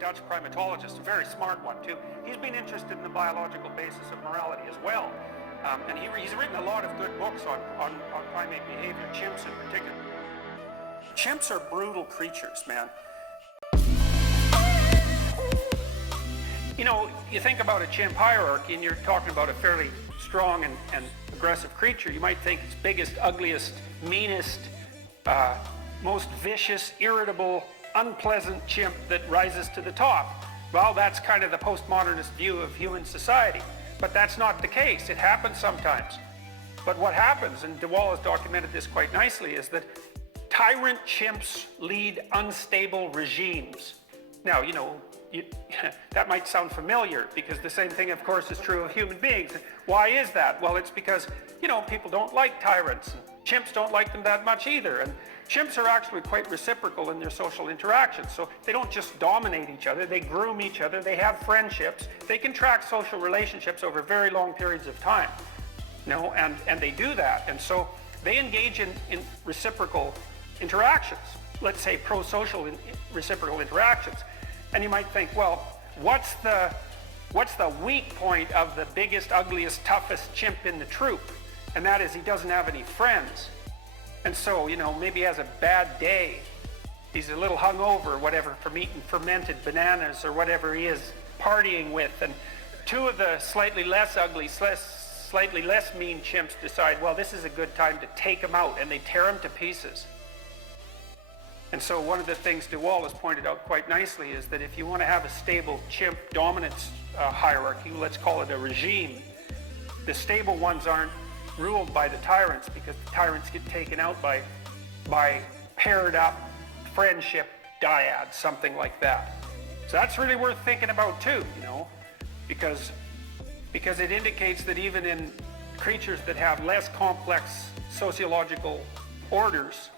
Dutch primatologist, a very smart one too. He's been interested in the biological basis of morality as well. And he's written a lot of good books on primate behavior, chimps in particular. Chimps are brutal creatures, man. You know, you think about a chimp hierarchy and you're talking about a fairly strong and aggressive creature. You might think it's biggest, ugliest, meanest, most vicious, irritable, unpleasant chimp that rises to the top. Well, that's kind of the postmodernist view of human society. But that's not the case. It happens sometimes. But what happens, and DeWall has documented this quite nicely, is that tyrant chimps lead unstable regimes. Now, you know, that might sound familiar because the same thing, of course, is true of human beings. Why is that? Well, it's because, you know, people don't like tyrants. And chimps don't like them that much either. And chimps are actually quite reciprocal in their social interactions. So they don't just dominate each other, they groom each other, they have friendships, they contract social relationships over very long periods of time. You know, and they do that. And so they engage in reciprocal interactions, let's say pro-social reciprocal interactions. And you might think, well, what's the weak point of the biggest, ugliest, toughest chimp in the troop? And that is he doesn't have any friends. And so, you know, maybe he has a bad day. He's a little hungover, whatever, from eating fermented bananas or whatever he is partying with. And two of the slightly less ugly, slightly less mean chimps decide, well, this is a good time to take him out, and they tear him to pieces. And so one of the things DeWall has pointed out quite nicely is that if you want to have a stable chimp dominance hierarchy, let's call it a regime, the stable ones aren't ruled by the tyrants because the tyrants get taken out by paired up friendship dyads, something like that. So that's really worth thinking about too, you know, because it indicates that even in creatures that have less complex sociological orders,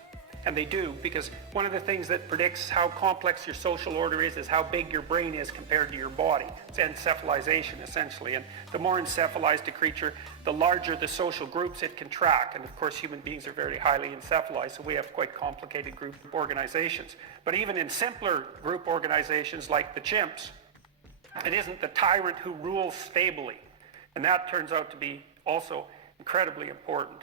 and they do, because one of the things that predicts how complex your social order is how big your brain is compared to your body. It's encephalization, essentially. And the more encephalized a creature, the larger the social groups it can track. And of course, human beings are very highly encephalized, so we have quite complicated group organizations. But even in simpler group organizations like the chimps, it isn't the tyrant who rules stably. And that turns out to be also incredibly important.